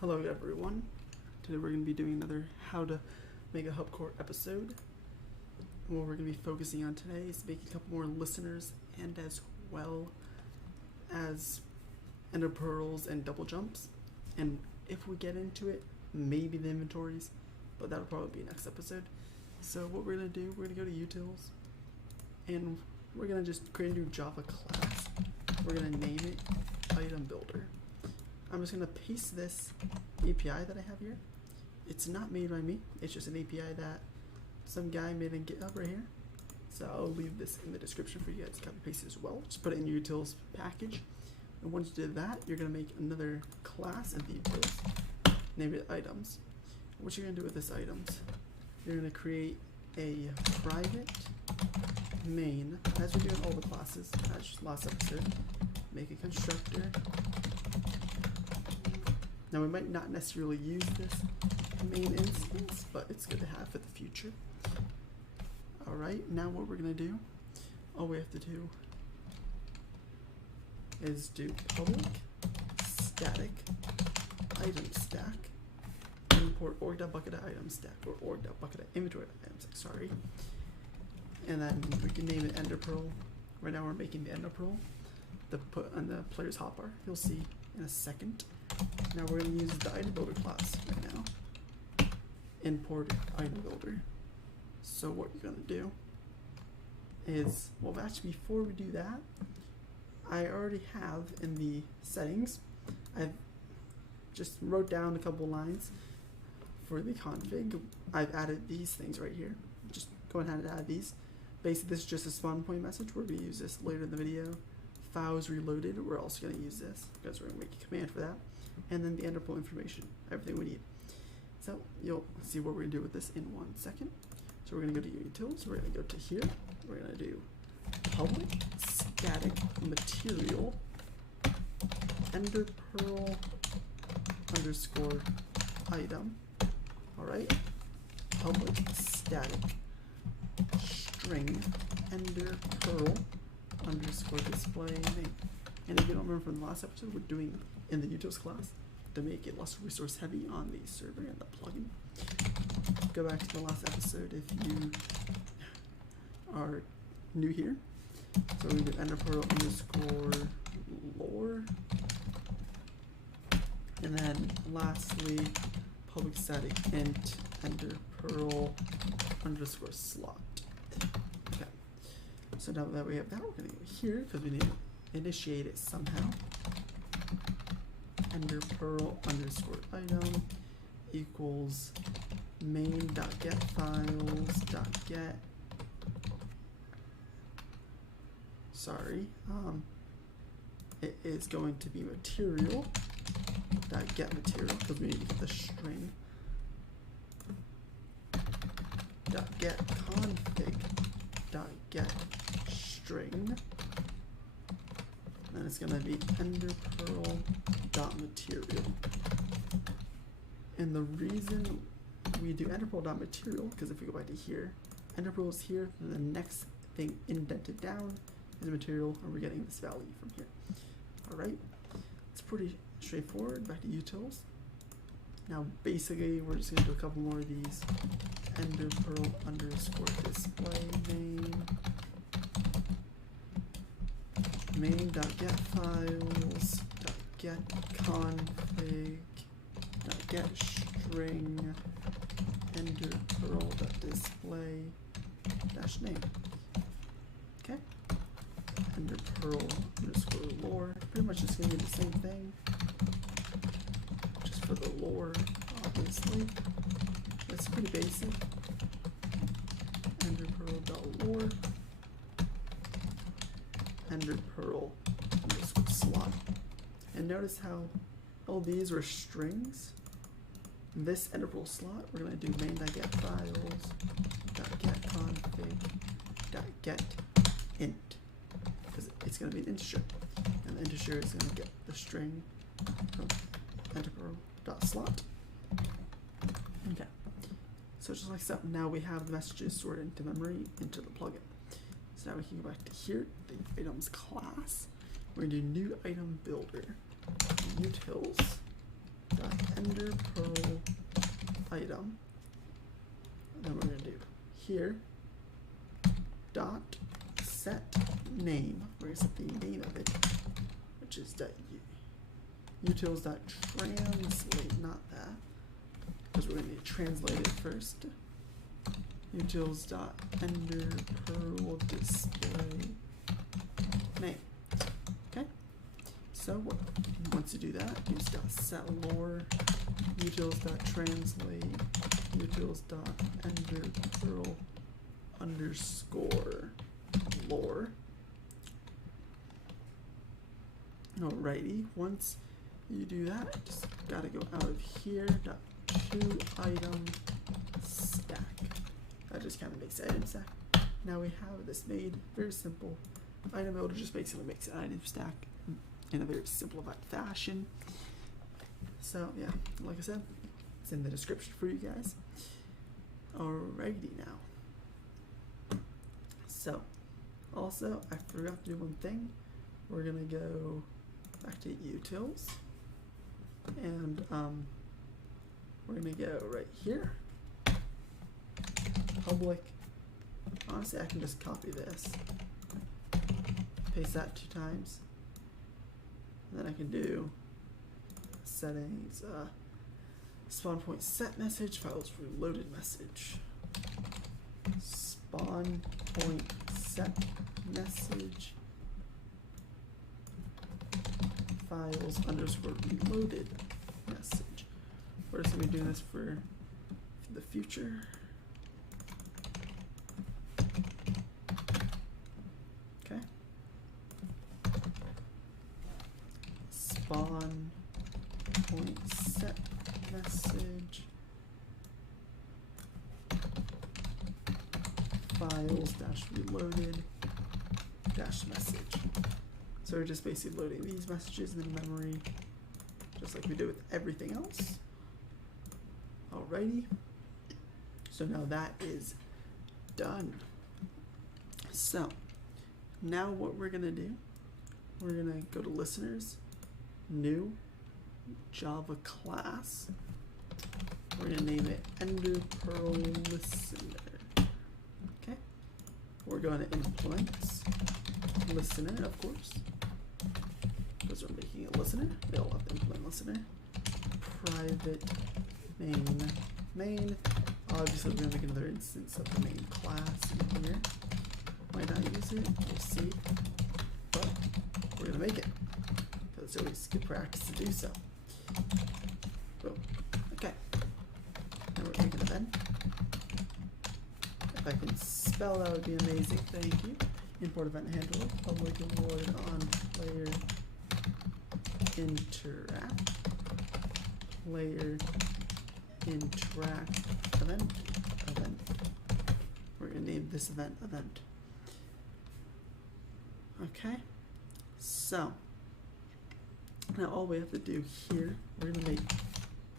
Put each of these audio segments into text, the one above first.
Hello everyone. Today we're going to be doing another how to make a hub core episode. And what we're going to be focusing on today is making a couple more listeners and as well as Enderpearls and double jumps. And if we get into it, maybe the inventories, but that'll probably be next episode. So what we're going to do, we're going to go to utils and we're going to just create a new Java class. We're going to name it item builder. I'm just going to paste this API that I have here. It's not made by me. It's just an API that some guy made in GitHub right here. So I'll leave this in the description for you guys to copy paste as well. Just put it in your utils package. And once you did that, you're going to make another class in the utils. Name it items. What you're going to do with this items, you're going to create a private main, as we do in all the classes, as last episode. Make a constructor. Now we might not necessarily use this main instance, but it's good to have for the future. Alright, now what we're going to do, all we have to do is do public static item stack, import org.bucket item stack, or org.bucket inventory item stack, sorry. And then we can name it Enderpearl. Right now we're making the Enderpearl to put on the player's hotbar. You'll see in a second. Now we're going to use the item builder class right now. Import item builder. So what you're going to do is, well actually before we do that, I already have in the settings, I've just wrote down a couple lines for the config. I've added these things right here. Just go ahead and add these. Basically this is just a spawn point message. We're going to use this later in the video. Files reloaded, we're also going to use this because we're going to make a command for that. And then the Enderpearl information, everything we need. So you'll see what we're going to do with this in 1 second. So we're going to go to utils, we're going to go to here, we're going to do public static material Enderpearl underscore item. Alright, public static string Enderpearl underscore display name. And if you don't remember from the last episode, we're doing in the utils class to make it less resource heavy on the server and the plugin. Go back to the last episode if you are new here. So we do Enderpearl underscore lore. And then lastly, public static int Enderpearl underscore slot. Okay. So now that we have that, we're going to go here because we need to initiate it somehow. Enderpearl underscore item equals main.get files.get. Sorry, it is going to be material.get material because we need to get the string. .get config.get string. And it's going to be Enderpearl.material. And the reason we do Enderpearl.material, because if we go back to here, Enderpearl is here, and the next thing indented down is material, and we're getting this value from here. Alright, it's pretty straightforward. Back to utils. Now basically we're just going to do a couple more of these. Enderpearl underscore display name. Main.get files, .get config, .get string, Enderpearl.display dash name. Okay. Enderpearl underscore lore. Pretty much just gonna be the same thing. Just for the lore, obviously. It's pretty basic. Enderpearl.lore. Enderpearl underscore slot. And notice how all these were strings. This Enderpearl slot, we're going to do main.get files, .get config, .get int. Because it's going to be an integer. And the integer is going to get the string from Enderpearl.slot. Okay. So just like so, now we have the messages stored into memory into the plugin. So now we can go back to here, the items class. We're going to do new item builder, utils, Enderpearl item. And then we're going to do here dot set name. We're going to set the name of it, which is utils dot translate, not that, because we're going to need to translate it first. Utils dot Enderpearl display name. Okay. So once you do that, use dot set lore, utils dot translate, utils dot Enderpearl underscore lore. Alrighty, once you do that, just gotta go out of here, dot to item stack. That just kind of makes the item stack. Now we have this made, very simple. Item builder just basically makes an item stack in a very simplified fashion. So yeah, like I said, it's in the description for you guys. Alrighty now. So, also, I forgot to do one thing. We're gonna go back to utils, and we're gonna go right here. Public. Honestly, I can just copy this, paste that 2 times, and then I can do settings, spawn point set message, files reloaded message, spawn point set message, files underscore reloaded message. We're just going to be doing this for the future. Okay. Spawn point set message, files dash reloaded dash message. So we're just basically loading these messages in the memory, just like we do with everything else. Alrighty. So now that is done. So now what we're gonna do, we're gonna go to listeners, new, Java class. We're gonna name it Enderpearl listener. Okay. We're going to implement listener, of course, because we're making a listener. We all have to implement listener. Private main. Obviously, we're gonna make another instance of the main class in here. Might not use it. We'll see. But we're gonna make it because it's always good practice to do so. Boom. Okay. Now we're making an event. If I can spell, that would be amazing. Thank you. Import event handler. Public void on player interact. Player interact event. We're gonna name this event. Okay. So now all we have to do here, we're gonna make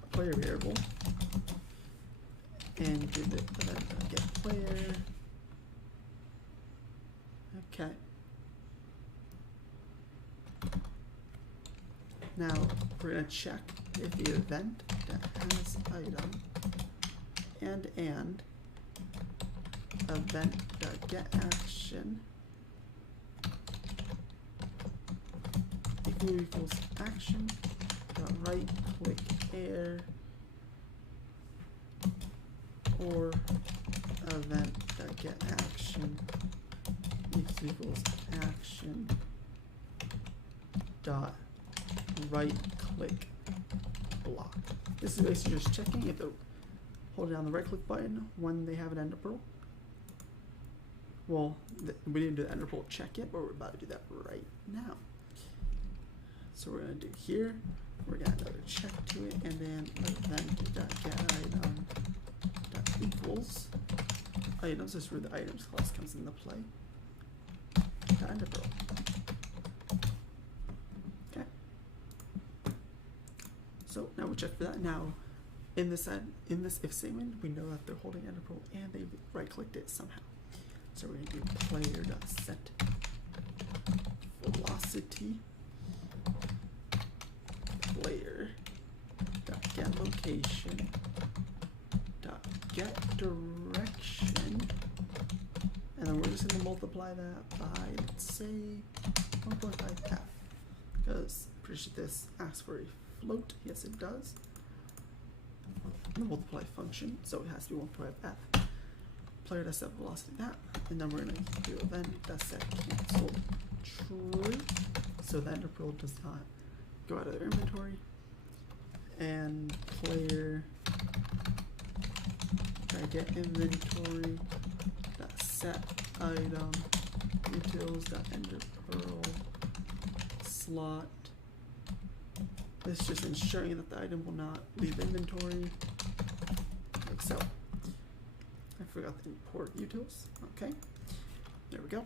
a player variable and give it event get player. Okay. Now we're gonna check if the event that has item and event.getAction equals action dot right click air or event.getAction equals action dot right click block. This is basically just checking if they're holding down the right click button when they have an Enderpearl. Well, we didn't do the Enderpearl check yet, but we're about to do that right now. So we're going to do here, we're going to add another check to it, and then event.getItem.equals items. This is where the items class comes into play. Enderpearl. Okay. So now we check for that. Now, in this if statement, we know that they're holding Enderpearl and they right-clicked it somehow. So we're going to do player.set velocity player.getLocation location dot get direction, and then we're just going to multiply that by, let's say, 1.5f, because I'm pretty sure this asks for a float. Yes, it does. The multiply function, so it has to be 1.5f. Player does set velocity that, and then we're going to do event does set cancel true, so the Enderpearl does not go out of their inventory. And player get inventory dot set item utils dot Enderpearl slot. This is just ensuring that the item will not leave inventory, like so. I forgot to import utils. Okay, there we go.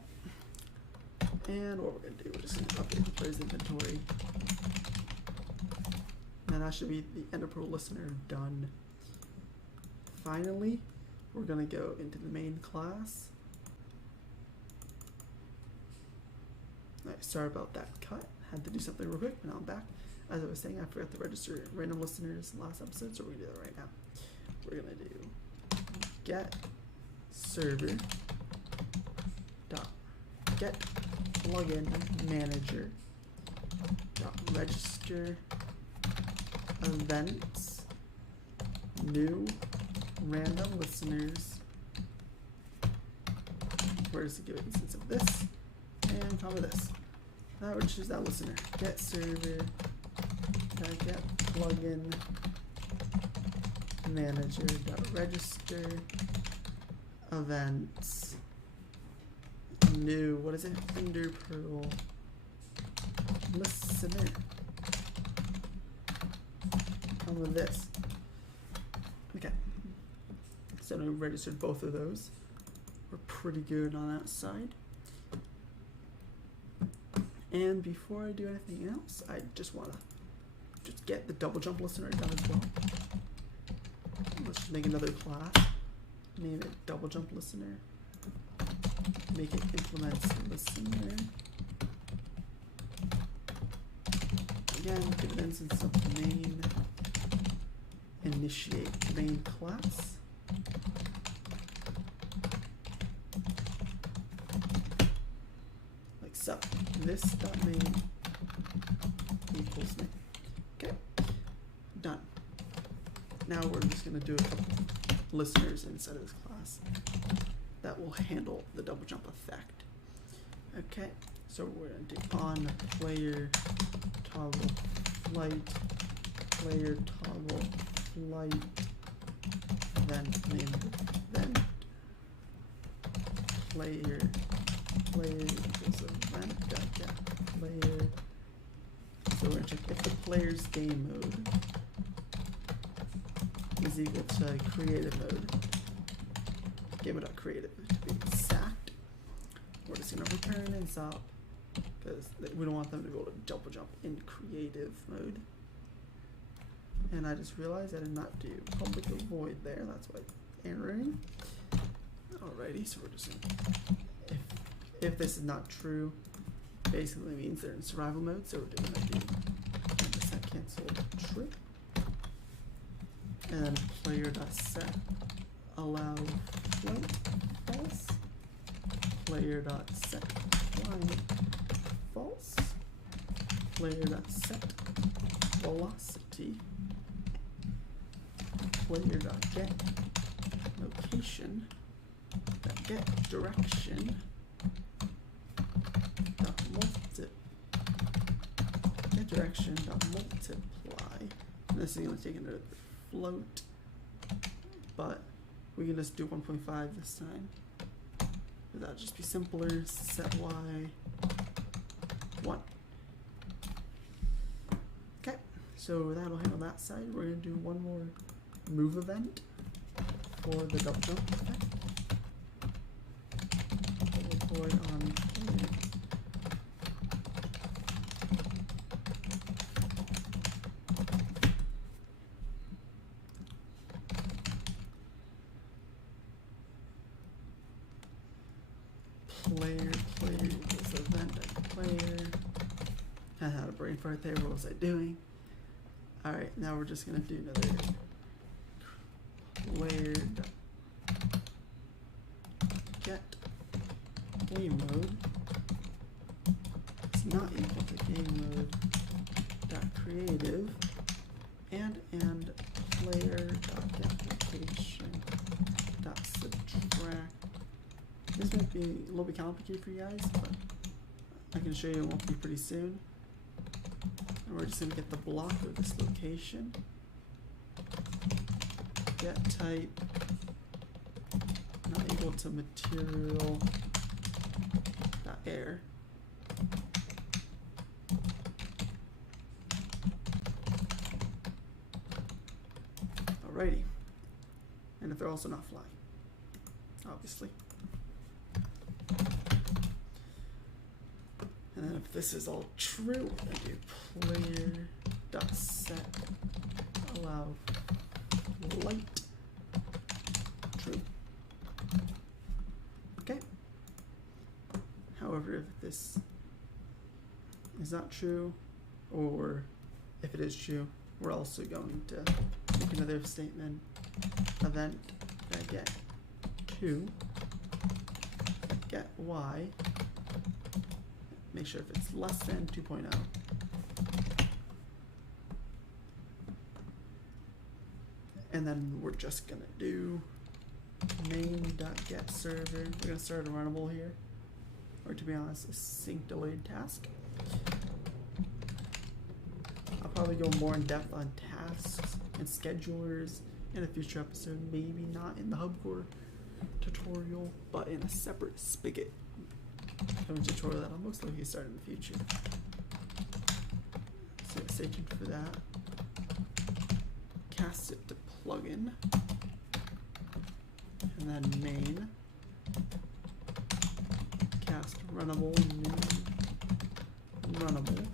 And what we're gonna do, we're just gonna update the player's inventory. And that should be the Enderpearl listener done. Finally, we're gonna go into the main class. Alright, sorry about that cut. Had to do something real quick, but now I'm back. As I was saying, I forgot to register random listeners last episode, so we're gonna do that right now. We're gonna do get server dot get plugin manager dot register events new random listeners. We're just gonna give an instance of this and comma this. Now we're gonna choose that listener. Get server dot get plugin manager dot register events new, what is it? Enderpearl listener. Come with this. Okay. So we registered both of those. We're pretty good on that side. And before I do anything else, I just want to just get the double jump listener done as well. Let's just make another class. Name it double jump listener. Make it implements listener. Again, give an instance of the main. Initiate main class. Like so. This dot main equals name. Okay. Done. Now we're just gonna do a couple listeners inside of this class that will handle the double jump effect. Okay, so we're gonna do on player toggle flight, player toggle flight, event name event, player equals event dot get player. So we're gonna check if the player's game mode is equal to creative mode. Game.creative to be exact. We're just gonna return and stop because we don't want them to be able to jump in creative mode. And I just realized I did not do public void there. That's why it's erroring. Alrighty, so we're just gonna, if this is not true, basically means they're in survival mode. So we're gonna do set cancel true. And then player.set allow flight false, player.set flying false, player.set velocity, player.get location, get direction, get direction multiply. And this is going to take another float, but we can just do 1.5 this time. That'll just be simpler. Set y 1. Okay, so that'll handle that side. We're gonna do one more move event for the double jump effect. Deploy on player. Player equals event player. I had a brain fart there. What was I doing? Alright, now we're just gonna do another player get game mode is not equal to game mode dot creative and player dot get location dot subtract. This might be a little bit complicated for you guys, but I can show you it won't be pretty soon. And we're just going to get the block of this location. Get type not equal to material dot air. Alrighty. And if they're also not flying, obviously. And then if this is all true, I do player dot set allow light true. Okay. However, if this is not true, or if it is true, we're also going to make another statement, event that get 2, get y, make sure if it's less than 2.0. And then we're just gonna do main.get server. We're gonna start a runnable here, or to be honest, a sync delayed task. I'll probably go more in depth on tasks and schedulers in a future episode, maybe not in the hub core tutorial, but in a separate spigot tutorial that I'll most likely start in the future. So stay tuned for that. Cast it to plugin, and then main cast runnable new runnable.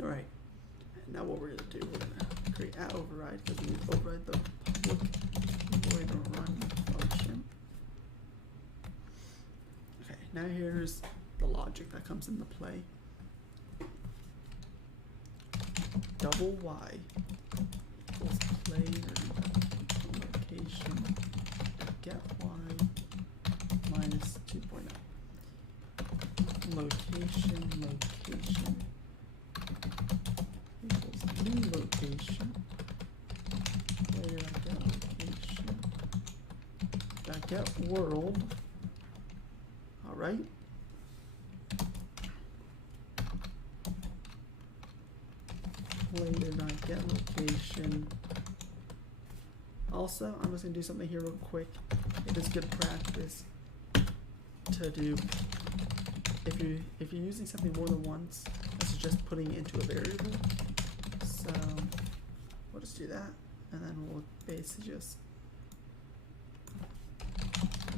All right, and now what we're gonna do, we're gonna create an override because we override the public void run function. Okay, now here's the logic that comes into play. Double y equals player location get y minus 2.0. Location equals new location player get location dot get world. All right. Player dot get location. Also, I'm just gonna do something here real quick. It is good practice to do if you're using something more than once. I suggest putting it into a variable. So we'll just do that, and then we'll basically just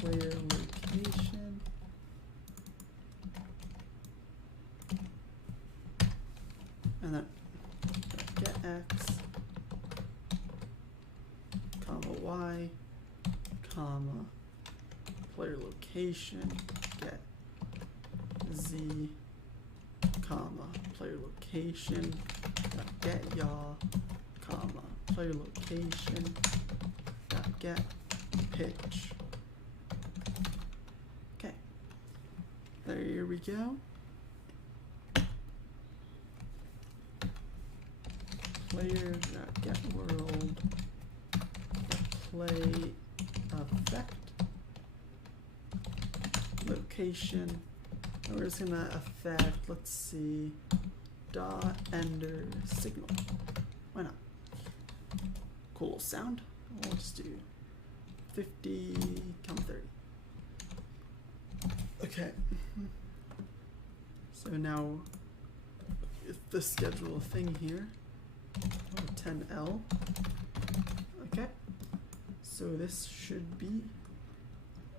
player location. And then get x, comma y, comma player location, get z, comma player location, get yaw, comma player location, get pitch. Okay, there we go. Player get world play effect location, and we're just gonna affect, let's see, dot ender signal. Why not? Cool little sound. We'll just do 50, 30. Okay. So now if the schedule thing here. 10L. Okay, so this should be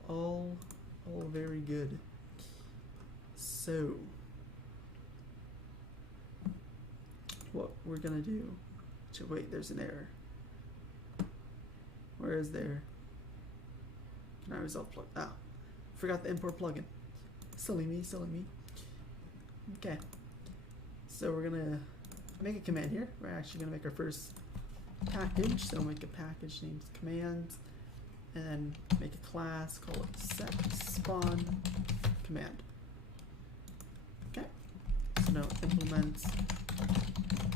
all very good. So what we're gonna do, wait, there's an error. Where is there? Can I resolve plug? Ah, forgot the import plugin. Silly me. Okay, so we're gonna make a command here. We're actually gonna make our first package, so make a package named commands, and then make a class, call it set spawn command. Okay, so now implements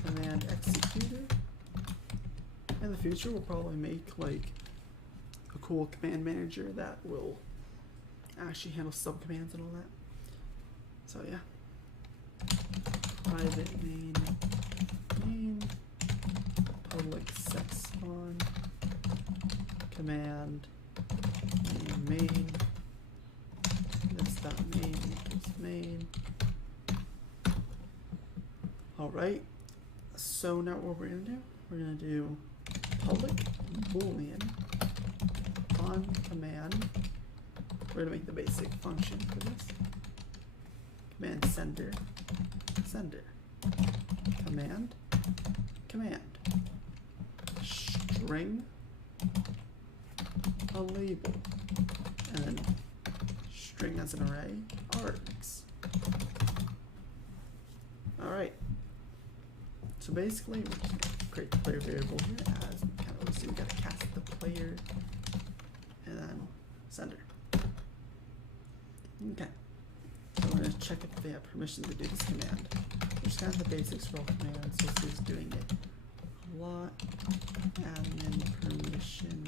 command executor. In the future, we'll probably make like a cool command manager that will actually handle subcommands and all that. So yeah, private main public set spawn command main this dot main equals main. All right. So now what we're gonna do? We're gonna do public boolean on command. We're gonna make the basic function for this. Command sender, command, string a label, and then string as an array args. All right. So basically, we're just gonna create the player variable here as kind of we gotta cast the player, and then sender. Okay. So we're gonna check if they have permission to do this command. Just kind of the basics for all commands. So this is doing it. Lot admin permission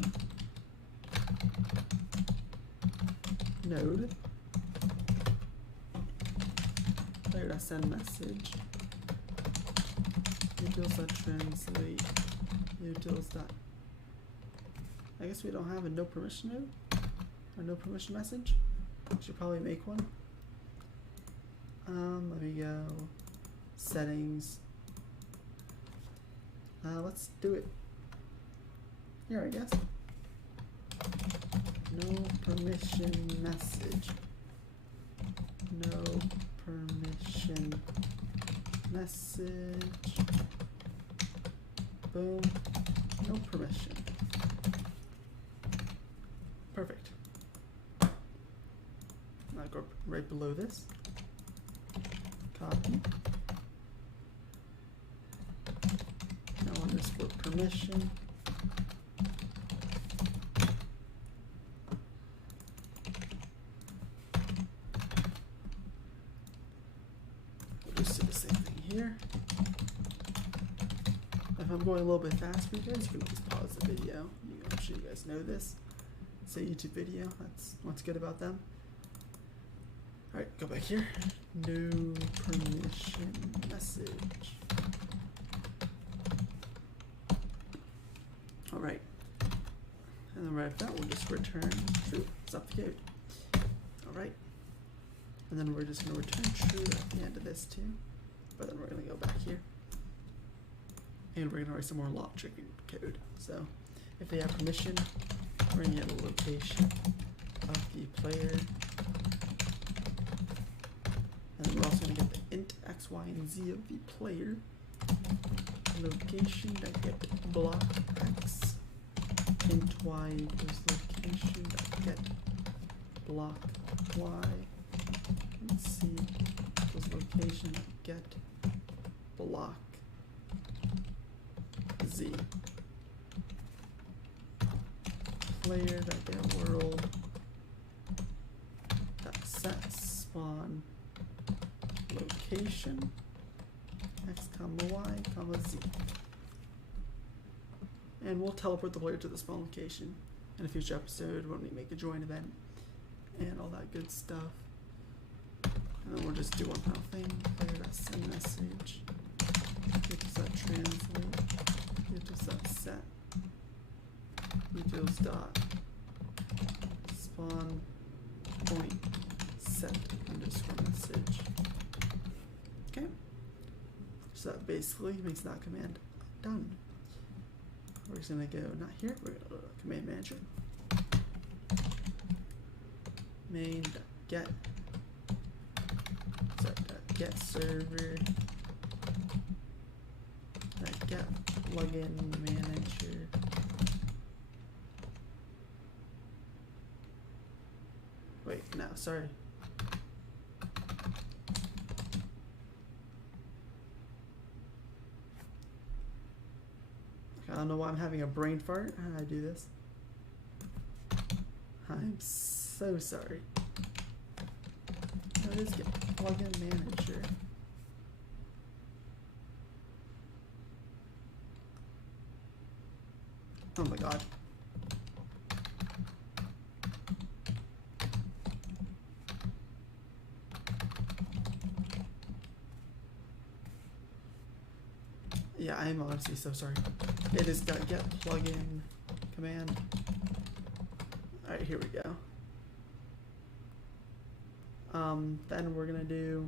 node player.send message utils.translate utils. I guess we don't have a no permission node or no permission message. Should probably make one. Let me go settings. Let's do it here, I guess. No permission message. No permission message. Boom. No permission. Perfect. Now go right below this. Copy. Now underscore permission. We'll just do the same thing here. If I'm going a little bit fast for you guys, you can always pause the video. I'm sure you guys know this. It's a YouTube video. That's what's good about them. Alright, go back here. No permission message. Alright. And then right after that, we'll just return true. Stop the code. Alright. And then we're just going to return true at the end of this too. But then we're going to go back here. And we're going to write some more logic code. So if they have permission, we're going to get a location of the player. And then we're also going to get the int x, y, and z of the player. Location that get block x. Int y equals location that get block y. And c equals location that get block z. Player that get world that set spawn location x comma y comma z, and we'll teleport the player to the spawn location in a future episode when we make a join event and all that good stuff. And then we'll just do one final thing: player.send message, utils.translate, utils.set, utils dot spawn point set underscore message. Okay, so that basically makes that command done. We're just gonna go not here. We're gonna go to command manager. Main get. Sorry, get server. Get plugin manager. Wait, no, sorry. I don't know why I'm having a brain fart. How did I do this? I'm so sorry. Now just get plugin manager. Oh my god. Yeah, I am honestly so sorry. It is got get plugin command. Alright, here we go. Then we're gonna do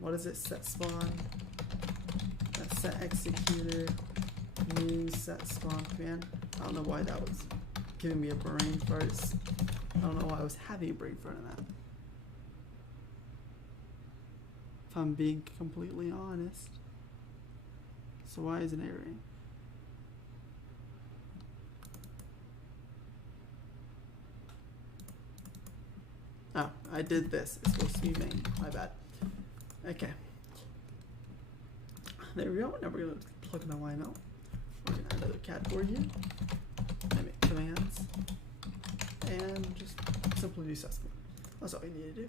what is it? Set spawn. Set executor. New set spawn command. I don't know why that was giving me a brain fart. I don't know why I was having a brain fart on that. If I'm being completely honest. So why is it erroring? Oh, I did this. It's supposed to be main. My bad. Okay. There we go. Now we're going to plug in the YML. We're going to add another category here. Make commands. And just simply do set spawn. That's all you need to do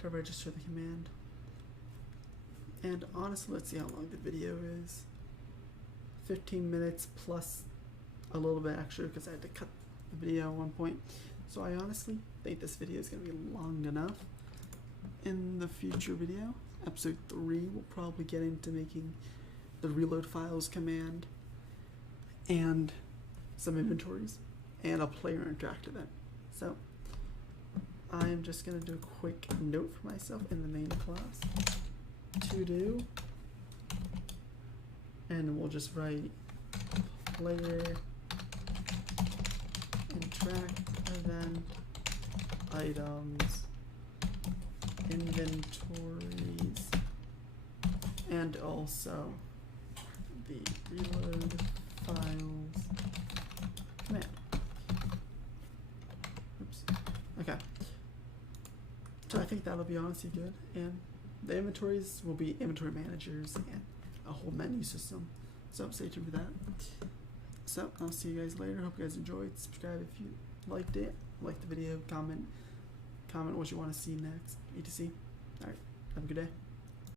to register the command. And honestly, let's see how long the video is. 15 minutes plus a little bit extra because I had to cut the video at one point. So I honestly think this video is going to be long enough. In the future video, episode 3, we'll probably get into making the reload files command and some inventories and a player interactive event. So I'm just going to do a quick note for myself in the main class to do. And we'll just write player interact event items inventories and also the reload files command. Oops. Okay. So I think that'll be honestly good, and the inventories will be inventory managers and a whole menu system. So stay tuned for that. So I'll see you guys later. Hope you guys enjoyed. Subscribe if you liked it. Like the video. Comment what you want to see next. etc. Alright. Have a good day.